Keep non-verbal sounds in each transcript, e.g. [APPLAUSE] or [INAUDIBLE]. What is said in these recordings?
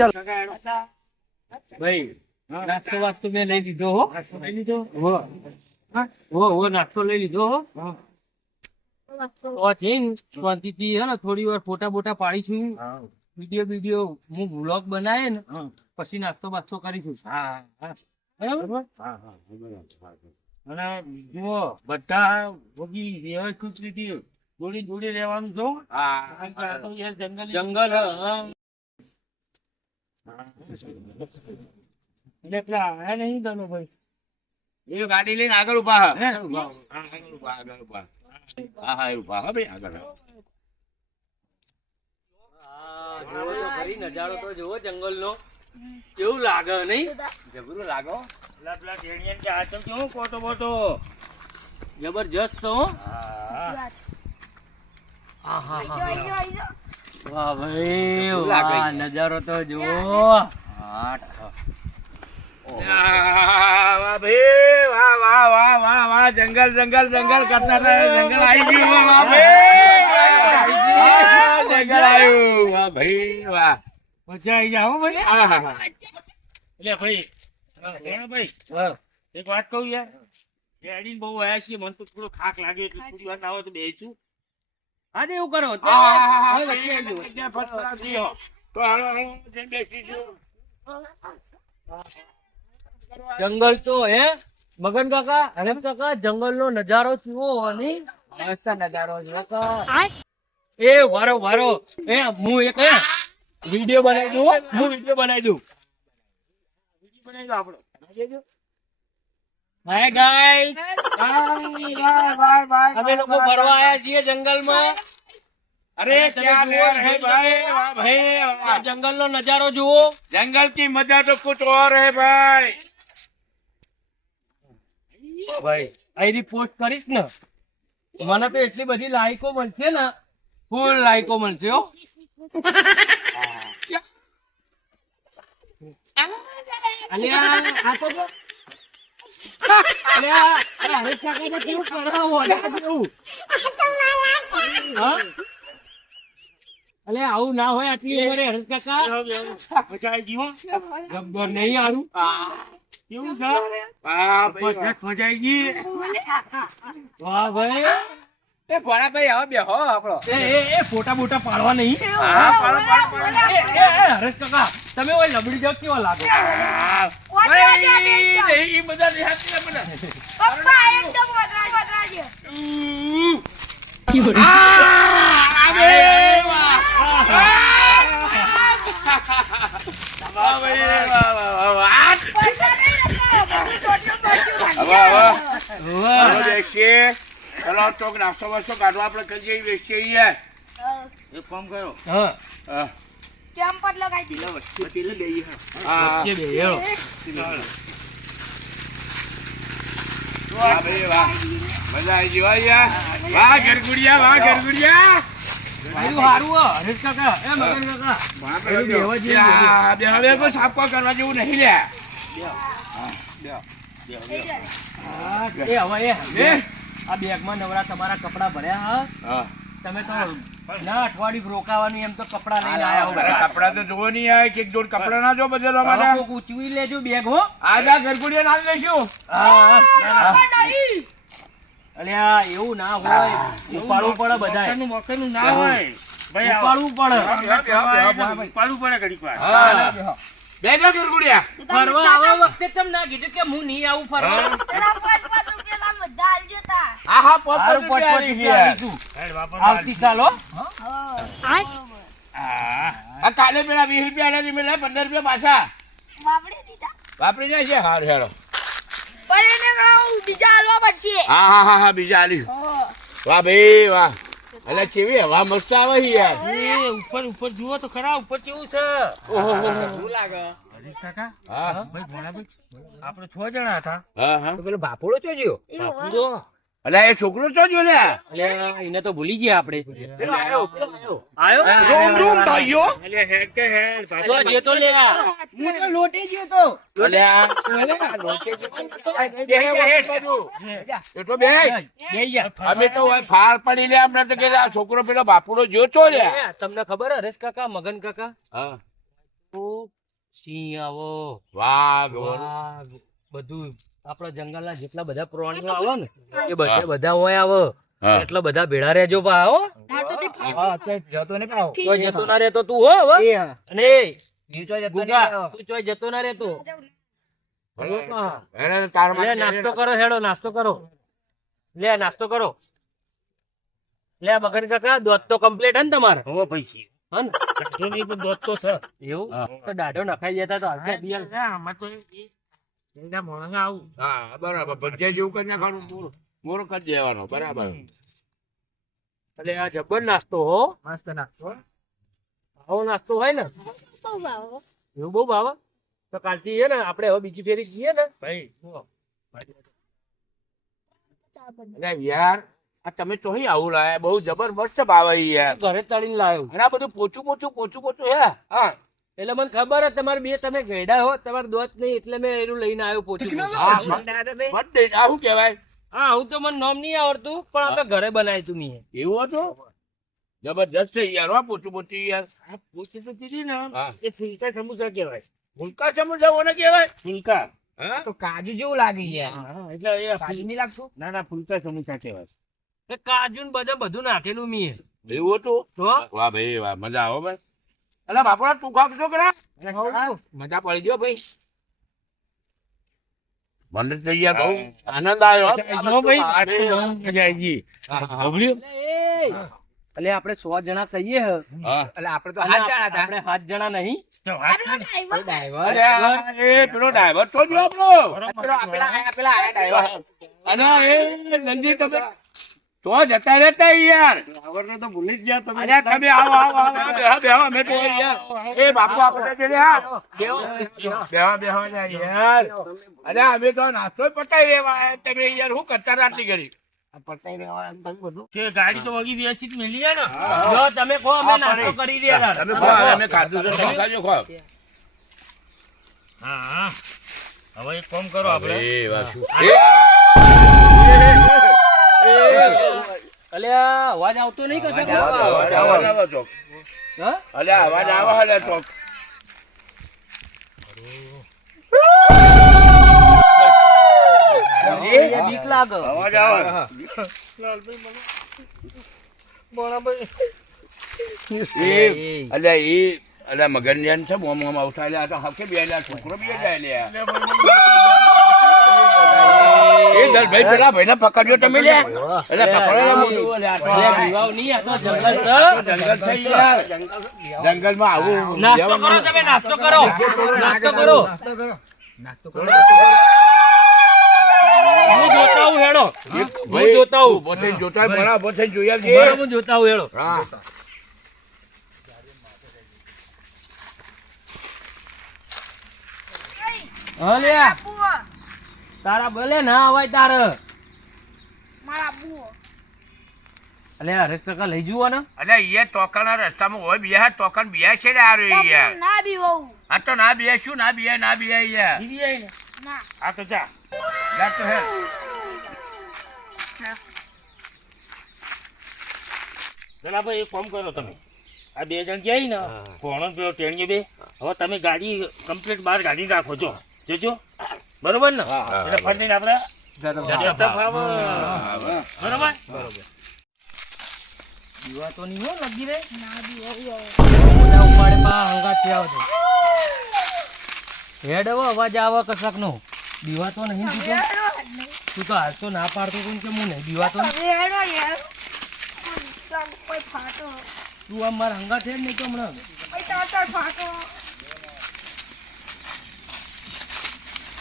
ચાલ. ભાઈ નાસ્તો વાસ્તો મેં લઈ લીધો હો. લઈ લીધો હો હા? હો હો નાસ્તો લઈ લીધો હો. તો જઈને શાંતિથી હે ને થોડી વાર ફોટા બોટા પાડીશું. વીડિયો વીડિયો હું વ્લોગ બનાવે ને પછી નાસ્તો બાસ્તો કરીશું. બરાબર? અને જુઓ બધા બધી વ્યવસ્થિત રીતે જોડી જોડી રહેવાનું છો જંગલ જંગલ હા. એટલે પેલા આયા નહીં તનો ભાઈ એ ગાડી લઈને આગળ ઊભા હે? આગળ ઊભા આગળ ઊભા હા હા ઊભા હા ભાઈ આગળ. જુઓ તો ખરી નજારો તો જુઓ જંગલનો કેવું લાગે નહીં જબરું લાગો પેલા પેલા ટેણીયાને કે આ તો કોટો બોટો જબરજસ્ત તો હા આહા વાહ ભાઈ વાહ નજારો તો જુઓ. વાહ ભાઈ વાહ વાહ વાહ વાહ વાહ જંગલ જંગલ જંગલ કરતા જંગલ આવી ગયું. વાહ ભાઈ. જંગલ આવ્યું. વાહ ભાઈ વાહ. મજા આવી જાય ભાઈ. હા હા હા. એટલે ભાઈ ભાઈ? એક વાત કહું યાર ડેડી બહુ આયા છીએ મને તો થોડો થાક લાગે એટલે થોડી વાર ના આવે તો બેસું. હા ને એવું કરો. જંગલ તો હે મગન કાકા હરેમ કાકા જંગલ નો નજારો જુઓ અને મસ્ત નજારો જુઓ. એ વારો વારો. એ હું એક વીડિયો વિડિયો બનાવી દઉં હું. વીડિયો બનાવી દઉં. વિડિયો બનાવી દઉં આપણો હાય ગાઈસ અમે લોકો ફરવા આવ્યા છીએ જંગલમાં. અરે ક્યાં લેર હે ભાઈ? વાહ ભાઈ આ જંગલનો નજારો જુઓ. જંગલ કી મજા તો કુછ ઓર હે ભાઈ. ભાઈ અહીંથી પોસ્ટ કરીશ ને મને તો એટલી બધી લાઈકો મળશે ને ફૂલ લાઈકો મળશે હો. [LAUGHS] અલ્યા આ તો અલે આવું ના હોય આટલી ઉંમરે હરસ કાકા. જીવો ગબ્બર નહીં આરું કેવું છે? ફજાઈ ગઈ. વાહ ભાઈ. એ ભોળા ભાઈ હવે બેહો આપણો. એ એ એ ફોટા બોટા પાડવા નહીં. હા પાડો પાડો પાડો. એ એ એ હરેશ કાકા તમે ઓય લબડી જાવ કેવો લાગો? નહીં, ઈ બધા નહીં મને. આ, ભાઈ, વાહ. વાહ, ભાઈ, વાહ, વાહ, વાહ, વાહ. વાહ. ચલો તો નાસ્તો વાસ્તો કાઢવા આપણે કરીએ યાર. એક કામ કરો. હા. હા. હા. વચ્ચે બેહ્યો. વાહ, ભાઈ, વાહ. મજા આવી ગઈ હો વાહ, ગરગુડિયા, વાહ, ગરગુડિયા. બધું હારું હો, કરવા જેવું નહીં લ્યા. આ બેગમાં નવરા તમારા કપડા ભર્યા હા? હા. તમે તો ના અઠવાડિયું રોકાવાની એમ તો કપડા લઈને આવ્યા હો અરે તો જોવો નહીં આવે કે જોડ કપડા ના જો બદલવા માટે. ઉચવી લેજો બેગ હો. આજા ગરગુડિયા ના હા. અલ્યા એવું ના હોય. ઉપાડવું પડે બધા મકાનું ના હોય. ભાઈ ઉપાડવું પડે. ઉપાડવું પડે ઘડીક વાર. હા. બે જા ગરગુડિયા ફરવા આવા વખતે તમ ના કીધું કે હું નહીં આવું ફરવા? હા હા પોપ હારું પોટ પોટ રૂપિયા આલીશું. હેડ વાપસ આવતી સાલ હા. કાલે પેલા વીસ રૂપિયા આલ્યા મેં પંદર રૂપિયા પાછા. વાપરી જાય છે? હાર હેડો. હા હા હા હા બીજા આલી. વાહ ભાઈ વાહ. એટલે કેવી હવા મસ્ત આવે છે યાર. એ ઉપર ઉપર જુઓ તો ખરા ઉપર કેવું છે? ઓહો હો, હો. હરીશ કાકા? હા. ભાઈ ભોળાભાઈ. આપણે છ જણા હતા. હા હા. પેલો બાપુડો જ્યો પૂરો એટલે એ છોકરો ચો જો લે? એને તો ભૂલી ગયા આપણે. આયો આયો. આયો? રૂમ રૂમ ભાઈઓ. એટલે હેડ કે હેડ તો જે તો. લે આ. અલે આ લોચે જે બે એ તો બે અમે તો ફાર પડી લે અમને તો કે આ છોકરો પેલો બાપુડો જો છો લે? તમને ખબર હરેશ કાકા મગન કાકા? હા. સિંહ આવો. વાઘ વાઘ બધું. આપણા જંગલના જેટલા બધા પ્રાણીઓ આવે ને એ બધા બધા હોય આવે. એટલા બધા ભેળા રહેજો પા હો. જતો ને પાવ જતો ના રહેતો તું હો હવે અને જતો તું ચોય જતો ના રહેતો. હા. લે નાસ્તો કરો હેડો નાસ્તો કરો. લે નાસ્તો કરો. લે મગન કાકા દોત તો કમ્પ્લીટ હે ને તમારે? હો પૈસી હે નહીં પણ દોત તો છે. એવું? તો દાઢો નખાઈ જતા તો હાલતા બિયાર. આમાં તો એ- એના આવું. હા બરાબર. ભજીયા જેવું કરી નાખવાનું મોરો મોરો કરી દેવાનો બરાબર. એટલે આ જબર નાસ્તો હો. મસ્ત નાસ્તો આવો નાસ્તો હોય ને. એવું બહુ ભાવે? તો કાલથી છે ને આપણે હવે બીજી ફેરી જઈએ ને. ભાઈ યાર આ તમે તો આવું લાયા? બહુ જબરબસ્ત ભાવે યાર. ઘરે તળીને લાવ્યો અને આ બધું પોચું પોચું પોચું પોચું હે. હા. એટલે મને ખબર જ તમારે બે તમે ગયડા હો તમારે દોત નહીં એટલે મેં એનું લઈને આવ્યો પોચું પોચું. આ શું કહેવાય? હા હું તો મને નામ નહીં આવડતું પણ આપણે ઘરે બનાવી તું મેં એવું હતું? જબરજસ્ત છે યાર હો પોચું પોચું યાર. આ પૂછી તો દીધી ને એ ફુલકા સમોસા કહેવાય. ફુલકા સમોસા કોને કહેવાય? ફુલકા. હા? તો કાજુ જેવું લાગે યાર. હા, એટલે એ કાજુ નહીં લાગતું? ના ના ફુલકા સમોસા કહેવાય. કાજુ ને બધા બધું નાખેલું મેં એવું હતું? તો? વાહ ભાઈ વાહ મજા આવો ભાઈ. અલા બાપુડા તું ખાવ છોકરા મજા પડી ગયો ભાઈ. મને તો યાર બહુ આનંદ આવ્યો. જો ભાઈ આ તો બહુ મજા આવી ગઈ. સાંભળ્યું? એટલે આપણે સો જણા સહીએ હે. હા. એટલે આપણે તો હાથ જણા હતા. આપણે સાત જણા નહીં. આ એ પેલો ડ્રાઈવર તો જો આપણો પેલો પેલા આયા પેલા આયા driver. અને એ નંદી તમે તો જતા રહેતા યાર તો ભૂલી જ ગયા તમે. અરે તમે આવો આવો આવો. બેહો બેહો અમે તો યાર. એ બાપુ આપણે હા. બેહો બેહો. બેહો યાર. અરે અમે તો નાસ્તો પટાઈ રેવા આયા. તમે યાર હું કરતા આટલી ઘડી? કે ગાડી તો વગી વ્યવસ્થિત મિલી જાય ને? જો તમે કહો અમે નાસ્તો કરી રહ્યા તમે ખો, હવે અમે ખાધું છે. ખાજો ખો. હા હા. હવે એક કામ કરો આપણે. એ વાત શું? આવતો નહીં કશો અવાજ ચોક. હા? લાગે અવાજ. એ, અલ્યા, મગનજાન છે મોમ મોમ આવતા અલ્યા, તો હકે બે અલ્યા, છોકરો બે જાય. એ દલભાઈ પેલા ભાઈને પકડજો તમે લે એટલે પકડો લે બીવાવ નહીં, આ તો જંગલ છે. જંગલ છે યાર. જંગલમાં આવું નાસ્તો કરો તમે નાસ્તો કરો. નાસ્તો કરો નાસ્તો કરો. હું જોતા હું હેડો. હું જોતા હું ઊભો થઈને જોતા બરાબર, જોયા હું જોતા હું હેડો. હા. અલ્યા તારા બોલે ના અવાય તારે. અલ્યા હરેશ કાકા લઈ જુઓ ને. અલે ઈ ટોકાના રસ્તામાં હોય બિયા ટોકન બિયા છે ને આ રહ્યો યાર ના બી આ તો ના બિયા શું ના બિયા ના બિયા યાર ના. આ તો જા. જા તો હે. પેલા ભાઈ એક કામ કરો તમે. આ બે જણ જાય ને. કોણ પેલો ટેણીએ બે. હવે તમે ગાડી કમ્પ્લીટ બહાર ગાડી રાખો છો જોજો. બરોબર ને? એટલે ફરીને આપણે બરોબર દીવા તો નહીં હો લગી રે ના બી ઉપાડે પા હંગાત આવજો હેડ હવે અવાજ આવે કશાક નો દીવા તો નહીં તું તો તું તો હાલ તો ના પાડતો તું કે હું નહીં? દીવા તો તું આમ મારા હંગાત હેડ નહીં તો હમણાં કોઈ તાતા ફાટો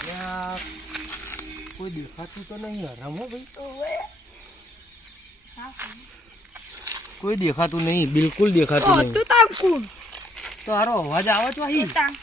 યાર, કોઈ દેખાતું તો નહીં હરામ હો ભાઈ. ઓવે કોઈ દેખાતું નહીં બિલકુલ દેખાતું નહીં. તો તાંકું તો હારો અવાજ આવે તો અહીં તામ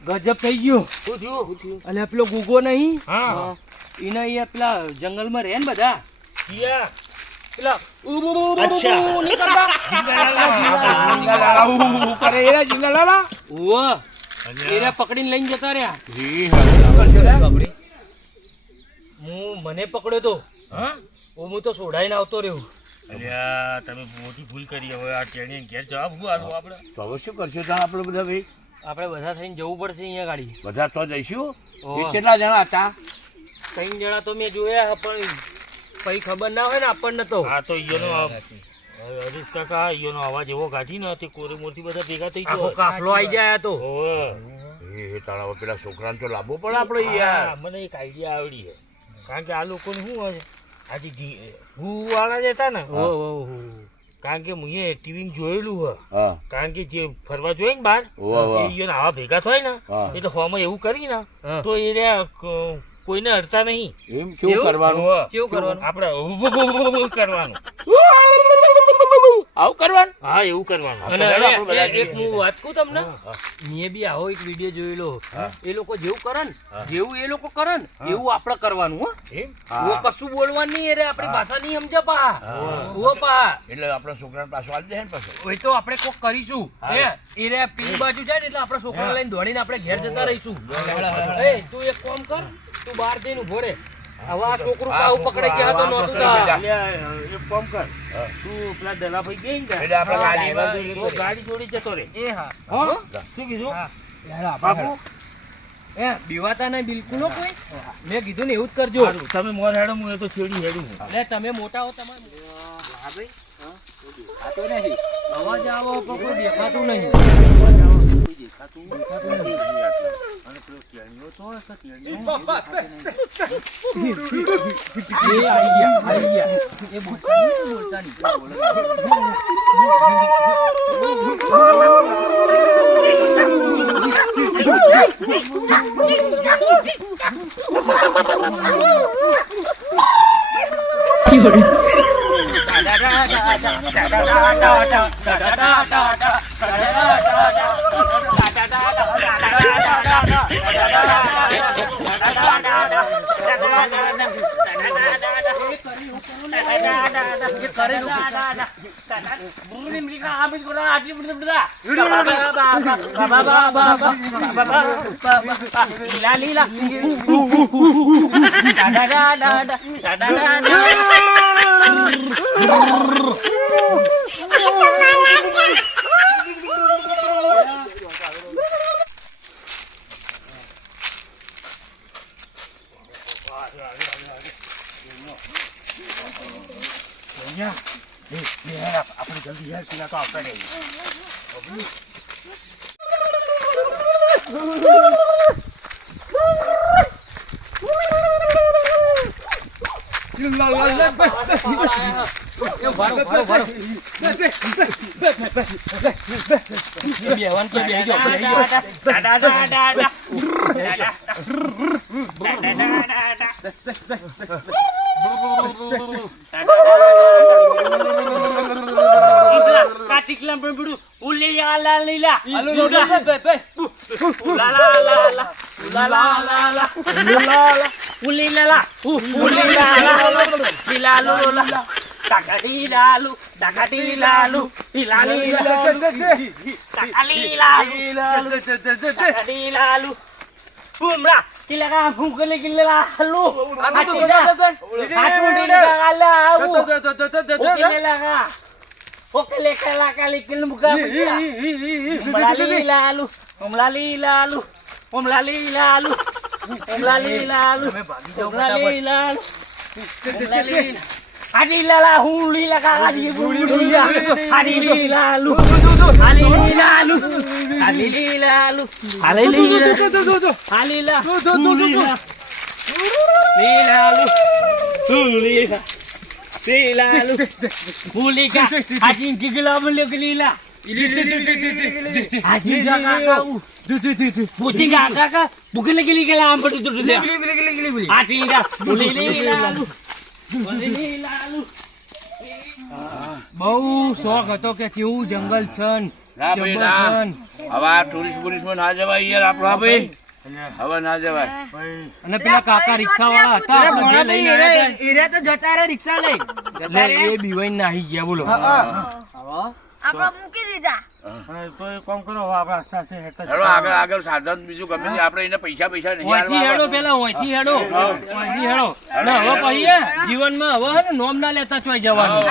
ભાઈ ગજબ થઈ ગયું. શું થયું? અને પેલો ગુગો નહીં? હા. એને અહીંયા પેલા જંગલમાં રહે ને બધા. કિયા પેલા પકડીને લઈને જતા રહ્યા હું મને પકડ્યો તો હા ઓ હું તો સોડાઈને આવતો રહ્યો અલ્યા તમે મોટી ભૂલ કરી હવે આ ટેણીએ ઘેર જવાબ શું આલવો આપણે તો હવે શું કરશું આપણે બધા ભાઈ આપણે બધા થઈને જવું પડશે અહીંયા ગાડી. બધા તો જઈશું. કેટલા જણા હતા? ત્રણ જણા તો મેં જોયા પણ કઈ ખબર ના હોય ને આપણને તો. આ તો ઈયોનો હરીશ કાકા ઈયોનો અવાજ એવો કાઢી ને તે કોરે મોરથી બધા ભેગા થઈ ગયો. કાફલો આવી જાય તો. એ તારા પેલા છોકરાને તો લાવવો પડે આપણે યાર. મને એક આઈડિયા આવડી છે. કારણ કે આ લોકોને શું હોય આજે જી ભૂ વાળા જે હતા ને. કારણ કે મુએ ટીવી જોયેલું હોય કારણ કે જે ફરવા જોઈએ ને બહાર ઓવે. એ આવા ભેગા થાય ને હા. એટલે હોમાં એવું કરી ને તો એ રહ્યા કોઈને અડતા નહીં એમ કેવું કરવાનું. કેવું કરવાનું? આપણે કરવાનું આવું કરવાનું હા એવું કરવાનું અને એક હું વાત કહું તમને મેં બી આવો એક વીડિયો જોયેલો એ લોકો જેવું કરે ને જેવું એ લોકો કરે ને એવું આપણે કરવાનું હો એમ ઓ કશું બોલવાનું નહીં અરે આપણી ભાષા નહીં સમજે પા ઓ પા એટલે આપણે છોકરાને પાછો આવી દે ને પાછો એ તો આપણે કોક કરીશું એ એ રે પી બાજુ જાય ને એટલે આપણે છોકરા લઈને દોડીને આપણે ઘેર જતા રહીશું એ તું એક કામ કર તું બહાર જઈને ઊભો રે. હવે આ છોકરું પાઉ પકડાઈ ગયા તો નહોતું તા એ ફોન કર. તું પેલા દલાભાઈ ગઈ ને એટલે આપણે ગાડી તો ગાડી જોડી જતો રે. એ હા. હો? શું કીધું? બાપુ. એ બીવાતા નહીં બિલકુલ હો કોઈ? મેં કીધું ને એવું જ કરજો. તમે મોર હેડો હું એ તો છેડી હેડું એટલે તમે મોટા હો તમારે આ તો નહીં. અવાજ આવો પણ કોઈ દેખાતું નહીં. એ આવી ગયા ગયા એ બોલતા નહીં આપણે જલ્દી હેડ પેલા તો આવતા રહીએ ટીકલા પણ પડું ઉલે યા લા લીલા અલો લો બે બે લા લા લા લા લા લા લા લા લા ઉલે લા લા ઉલે લા લા લીલા લો લા ટાકાડી લાલુ ટાકાડી લાલુ લીલાલી લાલુ ટાકાલી લાલુ ટાકાડી લાલુ ઉમરા કિલા ભૂંગલે કિલ્લા હાલુ હાટુ હાટુ ఒకలే కళాకాలి కింద ముఖాలు ఉమ్లాలీలాలు ఉమ్లాలీలాలు ఉమ్లాలీలాలు ఉమ్లాలీలాలు అడిలలా హూళీల కాలి గుడిల అడిలీలాలు అలిలీలాలు అలిలీలాలు అలిలీలాలు అలిలా లీలాలు లీలా એ ભારો ભારો ભારો એ બેહવાન કે બેહી ગયો બેહી ગયો બહુ શોખ હતો કે જેવું જંગલ છે ના ભાઈ હવે આ ટુરિસ્ટ બુરિસ્ટમાં ના જવાય યાર આપણો ભાઈ હવે ના જવાય. અને પેલા કાકા રિક્ષા વાળા હતા અરે આપણે ભણા જે લઈને ભાઈ, આવ્યા એરે- એરે તો જતા રે રિક્ષા લઈ. એ બીવાઈ નાહી ગયા બોલો. આપણે મૂકી દીધા. તો એ કરો હવે આપણે આસ્તે આસ્તે હેડો આગળ આગળ સાધન બીજું ગમે તે આપણે એને પૈસા પૈસા નહીં ઓયથી હેડો. પેલા ઓયથી હેડો. ઓયથી હેડો. ના હવે પછી જીવનમાં હવે હે નોમ ના લેતા ચોય જવાનું.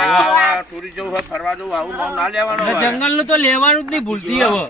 ટુરિસ્ટ જવું હોય ફરવા જવું આવું નોમ ના લેવાનું જંગલનું તો લેવાનું જ નહીં ભૂલતી હવે.